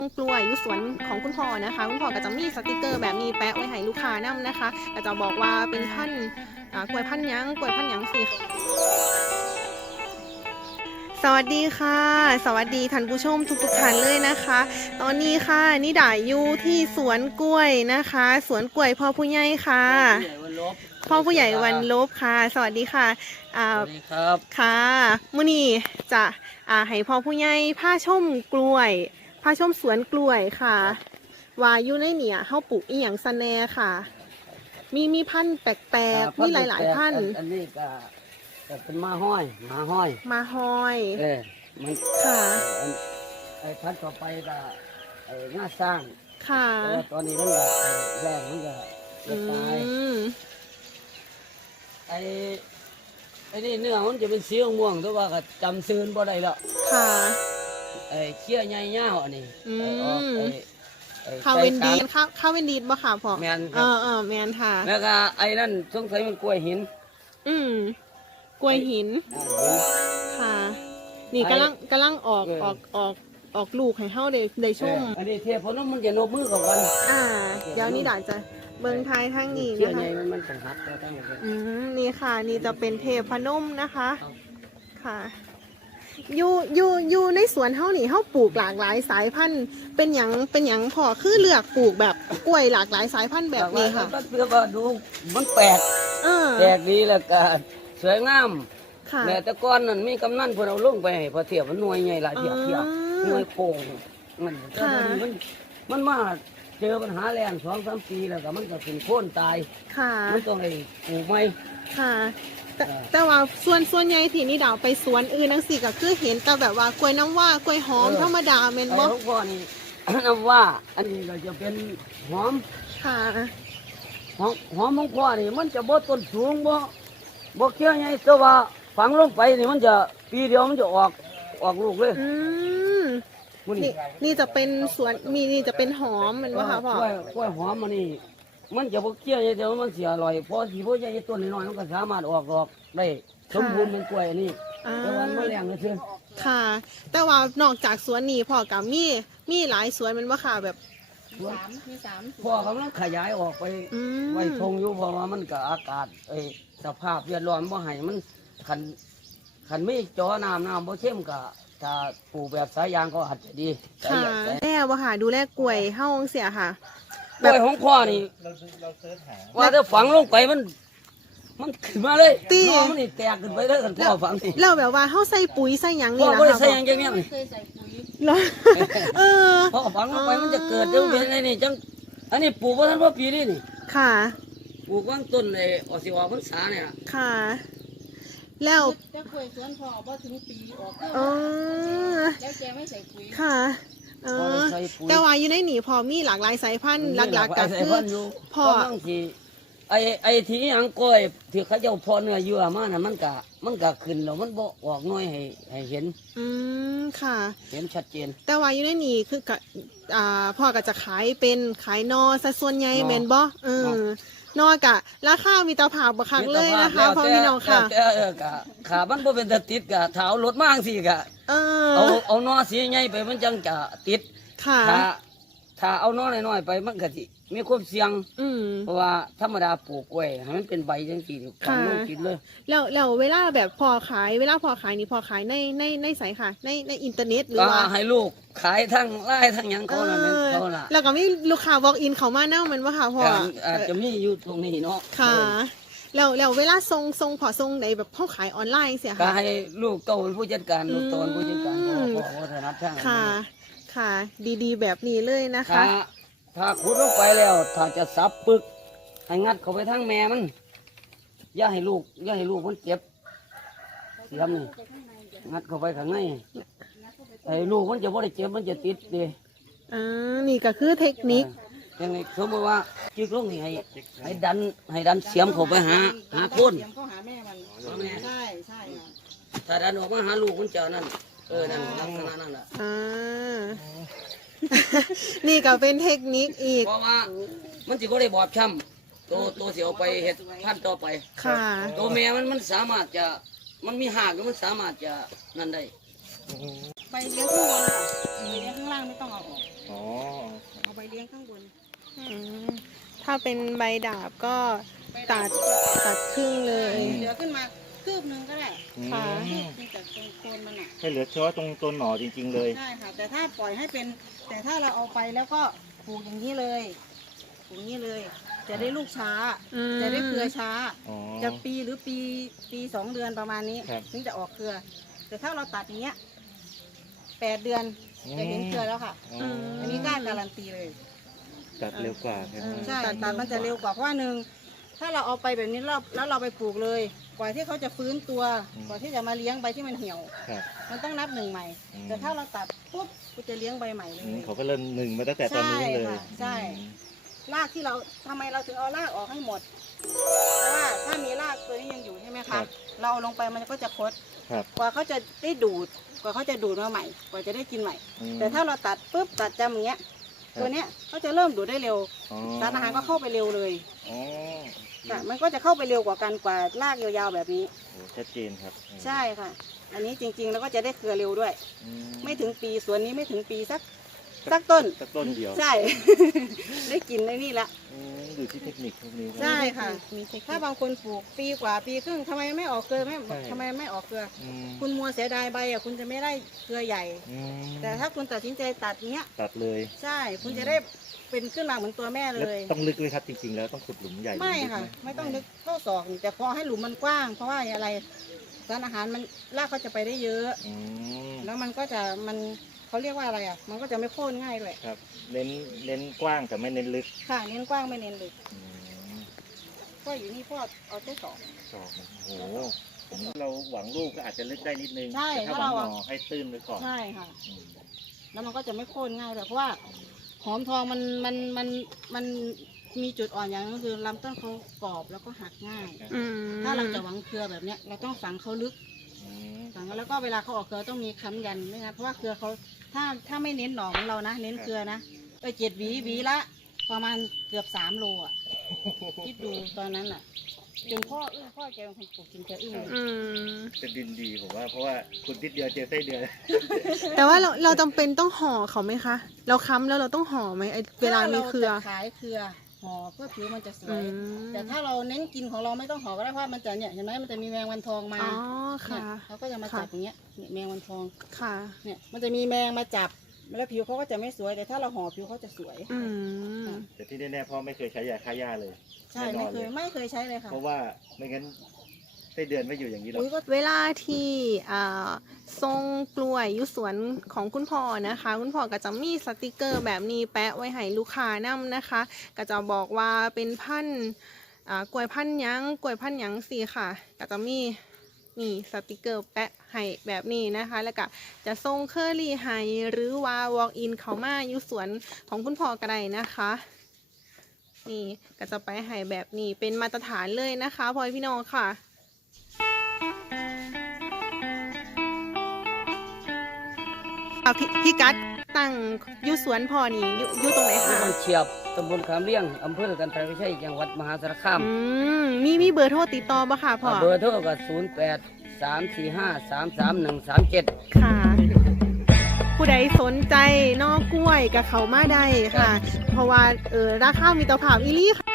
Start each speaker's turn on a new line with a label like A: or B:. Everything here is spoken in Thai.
A: กล้วยอยู่สวนของคุณพ่อนะคะคุณพ่อก็จะมีสติกเกอร์แบบนี้แปะไว้ให้ลูกค้านำนะคะก็จะบอกว่าเป็นพันธุ์กล้วยพันธุ์หยังกล้วยพันธุ์หยังสิสวัสดีค่ะสวัสดีท่านผู้ชมทุกท่านเลยนะคะ ตอนนี้ค่ะนี่ด่าอยู่ที่สวนกล้วยนะคะสวนกล้วยพ่อผู้ใหญ่ค่ะพ่อผู้ใหญ่วันลบค่ะสวัสดีค่ะ
B: สวัสดีครับ
A: ค่ะมื้อนี้จะให้พ่อผู้ใหญ่พาชมกล้วยพาชมสวนกล้วยค่ะว่าอยู่ในเนี่ยเฮาปลูกอีหยังซะแน่ค่ะ มีพันธุ์แปลกๆมีหลายๆพันธุ์
B: อันนี้ก็เป็นมาห้อยมาห้อยมัน
A: ค่ะ
B: ไอ้พันธุ์ต่อไปก็ไอ้งาสร้าง
A: ค่ะ
B: ตอนนี้มันก็แรงมันก็ตายไอ้นี่เนื้อมันจะเป็นสีม่วงแต่ว่าก็จำซื้อบ่ได้แล้ว
A: ค่ะ
B: ไอ้เขี้ยใหญ่ยาวอันนี้
A: ข้าวเวนดีข้าวเวนดีบ่ค่ะพ่อ
B: แมนครับ
A: แมนค่ะ
B: แล้วก็ไอ้นั่นสงสัยมันกล้วยหิน
A: กล้วยหินค่ะนี่กำลังออกลูกให้เฮาได้ชม
B: อันนี้เทียบเพราะน้ำมันจะนบมือกับกัน
A: เดี๋ยวนี้ดาจะเบิ่งท้ายทางนี้นะคะ
B: มันสังหัดแล้วทั้ง
A: นี่ค่ะนี่จะเป็นเทพนมนะคะค่ะอยู่ในสวนเฮานี่เฮาปลูกหลากหลายสายพันธุ์เป็นหยังพอคือเลือกปลูกแบบกล้วยหลากหลายสายพันธุ์แบบนี้ค่ะ
B: เพื่อว่าดูมันแปลกดีแล้วก็สวยงามแต่ก้อนนั้นมีกำนันพอเราลงไปพอเทียบมันหน่วยใหญ่หลายเทียบหน่วยโป่งมันมาเจอปัญหาแรง2-3 ปีแล้วก็มันก็เป็นโค่นตายมันต้องให้ปลูกใหม่
A: ค่ะแต่ว่าส่วนใหญ่ที่นี่ดาวไปสวนอื่นนั่งสิก็คือเห็นแต่แบบว่ากล้วยน้ำว่ากล้วยหอมธรรมดาเมนบ่
B: พ่อนี่น้ำว่าอันนี้ก็จะเป็นหอม
A: ค่ะ
B: หอมของพ่อนี่มันจะบ่ต้นสูงบ่เขี้ยวใหญ่แต่ว่าฝังลงไปนี่มันจะปีเดียวมันจะออกลูกเลย
A: นี่จะเป็นสวนนี่จะเป็นหอมมันว่าค่ะพ่
B: อกล้วยหอมมันจะบ่เขี้ยวใหญ่แต่ว่ามันเสียอร่อยพอสีพวกใหญ่ต้นน้อยๆมันก็สามารถออกดอกได้สมบูรณ์เป็นกล้วยอันนี้แต่ว่ามันแรงเลยเชื่อ
A: ค่ะแต่ว่านอกจากสวนนี้พ่อกับมีหลายสวนมันว่าค่ะแบบ
B: มีสามพ่อกำลังขยายออกไปไว้ทงอยู่เพราะว่ามันกับอากาศสภาพแวดล้อมบ่ให้มันขันไม่จ่อน้ำบ่เข้มกับถ้าปลูกแบบสายยางก็อาจจะดี
A: ค่ะแล้วว่าค่ะดูแลกล้วยเฮ้าเสียค่ะ
B: กล้วยของพ่อนี่ว่าถ้าฝังลงไปมันขึ้นมาเลยน้องมันนี่แตกขึ้นไปเลยกันพ่อฝังนี่
A: แล้วแบบว่าเฮ้าใส่ปุ๋ยใส่หยังนี่
B: นะพ่อใส่หยังจังเนี้ย
C: เคยใส่ปุ๋ย
B: พ่อฝังลงไปมันจะเกิดเรื่องเป็นอะไรนี่จังอันนี้ปลูกว่าท่านพ่อปีนี่
A: ค่ะ
B: ปลูกว่างต้นอสิวพรรษาเนี่ย
A: ค่ะแล้ว
C: จะเคยสวนพอบ่ถึงปีออกแล้วแกไม่ใส่ปุ๋ย
A: ค่ะแต่ว่าอยู่ในหนีพอมีหลากหลายสายพันธุ์หลักๆก็คือ
B: พอไอ้ที่ยังก้อยที่เขาเจ้าพอเนื้อเยื่อมาน่ะมันกะขึ้นแล้วมันบ่ออกน้อยให้เห็น
A: ค่ะ
B: เห็นชัดเจน
A: แต่ว่าอยู่ในหนีคือพ่อก็จะขายนอซะส่วนใหญ่แม่นบ่นอกะราคามีตาผ่าบักคักเลยนะคะพ่อพี่น้องค่ะ
B: ขามันบ่เป็นตะติดกะเท้ารถมากสิกะเอานอสีใหญ่ไปมันจังจะติด
A: ค่ะ
B: ถ้าเอานอน้อยๆไปมันก็สิมีความเสี่ยงเพราะว่าธรรมดาปลูกไว้ให้มันเป็นใบจังซี่ฝังลงกินเลย
A: แล้วเวลาแบบพอขายนี่พอขายในสายค่ะในอินเทอร์เน็ตหรือว่า
B: ให้ลูกขายทั้งไล่ทั้งหยังเขาล่ะ
A: แล้วก็มีลูกค้า walk in เขามาแน่มันว่าค่ะพ่อ
B: อาจจะมีอยู่ตรงนี้เนาะ
A: ค่ะแล้วเวลาส่งพอส่งในแบบเขาขายออนไลน์เสีย
B: ค่ะก็ให้ลูกโตเป็นผู้จัดการลูกโตเป็นผู้จัดการพ่อถนัดทาง
A: ค่ะดีๆแบบนี้เลยนะคะ
B: ถ้าขุดลงไปแล้วถ้าจะสับปึกให้งัดเข้าไปทั้งแม่มันอย่าให้ลูกมันเจ็บเสียมนี่งัดเข้าไปข้างในไอ้ลูกมันจะไม่ได้เจ็บมันจะติดเลย
A: นี่ก็คือเทคนิค
B: ยังไงสมมติว่าจิ๊กลงนี่ให้ดันเสียมเข้าไปหาคน
C: เขาหาแม่มันใช่
B: ถ้าดันออกมาหาลูกมันจะนั่นนั่นลักษณะนั่นแหละ
A: นี่ก็เป็นเทคนิคอีก
B: เพราะว่ามันจะก็ได้บอบช้ำตัวเสียวไปเห็ดพันต่อไปตัวแม่มันสามารถจะมันมีหากมันสามารถจะนั่นได้
C: ไปเลี้ยงข้างบนไปเลี้ยงข้างล่างไม่ต้องเอาออก
A: ถ้าเป็นใบดาบก็ตัดครึ่งเลย
C: เหลือขึ้นมาคืบนึงก็ได้
A: ค่ะ
C: คืบนึงจากตรงโคนมันอ่ะ
D: ให้เหลือเฉพาะตรงตัวหน่อจริงๆเลย
C: ใช่ค่ะ แต่ถ้าปล่อยให้เป็น แต่ถ้าเราเอาไปแล้วก็ปลูกอย่างนี้เลยปลูกอย่างนี้เลย จะได้ลูกช้า
A: อืม
C: จะได้เครือช้า
D: อ๋อ
C: จะปีหรือปี2 เดือนประมาณนี้
D: ครับ
C: ถึงจะออกเครือ แต่ถ้าเราตัดอย่างเงี้ย8 เดือนจะเห็นเครือแล้วค่ะ
D: อ๋อ
C: อันนี้กล้าการันตีเลย
D: ตัดเร็วกว่าใช่ไหม
C: ใช่ตัดมันจะเร็วกว่าเพราะว่าหนึ่งถ้าเราเอาไปแบบนี้แล้วเราไปปลูกเลย กว่าที่เขาจะฟื้นตัว กว่าที่จะมาเลี้ยงใบที่มันเหี่ยว
D: ครับ
C: มันต้องนับ1 ใหม่
D: อืม
C: แต่ถ้าเราตัดปุ๊บกูจะเลี้ยงใบใหม่เลย
D: เขาก็เริ่มหนึ่งมาตั้งแต่ตอนนู้นเลย
C: ใช่ค่ะใช่ รากที่เราทำไมเราถึงเอารากออกให้หมด เพราะว่าถ้ามีรากตัวนี้ยังอยู่ใช่ไหม
D: ครั
C: คะ
D: บ
C: เราเอาลงไปมันก็จะคด
D: ครับ
C: กว่าเขาจะได้ดูด กว่าเขาจะดูดมาใหม่ กว่าจะได้กินใหม่
D: อืม
C: แต่ถ้าเราตัดปุ๊บตัดจำอย่างเงี้ย
D: ครับ
C: ตัวเนี้ยก็จะเริ่มดูดได้เร็ว
D: อ๋อ
C: สารอาหารก็เข้าไปเร็วเลย
D: อ๋อ
C: ค่ะมันก็จะเข้าไปเร็วกว่ากันกว่ารากยาวๆแบบนี้
D: โอ้ชัดเจนครับ
C: ใช่ค่ะ อันนี้จริงๆแล้วก็จะได้เครือเร็วด้วย
D: อื
C: ไม่ถึงปีสวนนี้ไม่ถึงปีสักต้น
D: สักต้นเดียว
C: ใช่ ได้กินในนี่ละ
D: อืมอยู่ที่เทคนิคพวกนี้ครับ
C: ใช่ค่ะ
A: มีเทคนิค
C: ถ้าบางคนปลูกปีกว่าปีครึ่งทำไมไม่ออกเครือไม่
D: ใช่
C: ทำไมไม่ออกเครือ
D: อืม
C: คุณมัวเสียดายใบอ่ะคุณจะไม่ได้เครือใหญ่
D: อืม
C: แต่ถ้าคุณตัดสินใจตัดเนี้ย
D: ตัดเลย
C: ใช่ คุณจะได้เป็นขึ้นมาเหมือนตัวแม่เล
D: แล้ว
C: ย
D: ต้องลึกเลยครับจริงๆแล้วต้องขุดหลุมใหญ่
C: ไม่
D: ลึกๆ
C: ค่ะ
D: ห
C: ไม่ต้องนึกเข้าศอกแต่พอให้หลุมมันกว้าง เพราะว่าอะไรสารอาหารมันรากเขาจะไปได้เยอะ
D: อืม
C: แล้วมันก็จะเขาเรียกว่าอะไรอ่ะ มันก็จะไม่โค่นง่ายด้วย
D: ครับเน้นกว้างแต่ไม่เน้นลึก
C: ค่ะเน้นกว้างไม่เน้นลึก
D: อืม
C: พ่ออยู่นี่พ่อเอาแค่สอง
D: สองโอ้โหผมเราหวังลูกก็อาจจะลึกได้นิดนึง
C: ใช่
D: แต่ถ้า
C: ถ้า
D: หวั
C: เรา
D: งหน่อให้ตื้นไว้ก่อน
C: ใช่ค่ะ
D: อืม
C: แล้วมันก็จะไม่โค่นง่ายเลยเพราะว่าหอมทองมันมีจุดอ่อนอย่างนึงคือลำต้นเขากรอบแล้วก็หักง่าย
A: อืม
C: ถ้าเราจะหวังเครือแบบเนี้ยเราต้องฝังเขาลึก
D: อืม
C: ฝังแล้วก็เวลาเขาออกเครือต้องมีค้ำยันไม่งั้นเพราะว่าเครือเขาถ้าไม่เน้นหน่อของเรานะ เน้นเครือนะ7 หวีละประมาณเกือบ3 โลอ่ะคิดดูตอนนั้นอ่ะจนพ่อแกเป็นคนปลูกจนแกอึ้งเลย
A: อืม
D: เป็นดินดีผมว่าเพราะว่าคุณนิดเดียวเจอไส้เดือน
A: แต่ว่าเราจำเป็นต้องห่อเขาไหมคะ เราค้ำแล้วเราต้องห่อไหมไอ้เวลามีเครือ
C: ถ้าราจะขายเครือห่อเพื่อผิวมันจะสว
A: อื
C: ย
A: ม
C: แต่ถ้าเราเน้นกินของเราไม่ต้องห่อก็ได้เพราะมันจะเนี่ยเห็นไหมมันจะมีแมงวันทองมา
A: อ๋อ
C: เนี่
A: ค่ะ
C: ยเขาก็จะมาจับอย่างเงี้ยเนี่ยแมงวันทอง
A: ค่ะ
C: เนี่ยมันจะมีแมงมาจับแล้วผิวเขาก็จะไม่สวย แต่ถ้าเราห่อผิวเขาจะสวย
A: อืม
D: แต่ที่แน่ๆพ่อไม่เคยใช้ยาฆ่าหญ้าเลย
C: ใช่
D: แน่น
C: ไม่
D: อน
C: เค
D: เลย ย
C: ไม่เคยใช้เลยค่ะ
D: เพราะว่าไม่งั้นไส้เดือนไม่อยู่อย่างนี้หรอก
C: อุ้ยก็
A: เวลาที่ทรงกล้วยอยุสวนของคุณพ่อนะคะ คุณพ่อก็จะมีสติกเกอร์แบบนี้แปะไว้ให้ลูกค้านำนะคะ ก็จะบอกว่าเป็นพันธุ์กล้วยพันธุ์หยังกล้วยพันธุ์หยังสิค่ะ ก็จะมีนี่สติกเกอร์แปะให้แบบนี้นะคะ แล้วก็จะส่งเคอรี่ให้หรือว่า walk in เข้ามาอยู่สวนของคุณพ่อก็ได้นะคะ นี่ก็จะไปให้แบบนี้เป็นมาตรฐานเลยนะคะพ่อพี่น้องค่ะ พี่กัดตั้งอยู่สวนพ่อนี่อยู่ตรงไหน
B: ที่
A: คะ
B: มันเฉียบตำบลขามเลี้ยงอำเภอกันทรวิชัยจังหวัดมหาสารคาม
A: มีเบอร์โทรติดต่อปะค่ะพ่อ
B: เบอร์โทรก็08-345-3337
A: ค่ะ ผู้ใดสนใจนอกกล้วยกับเขามาได้ค่ะ เพราะว่าราคามีต่อผ่าอีลี่ค่ะ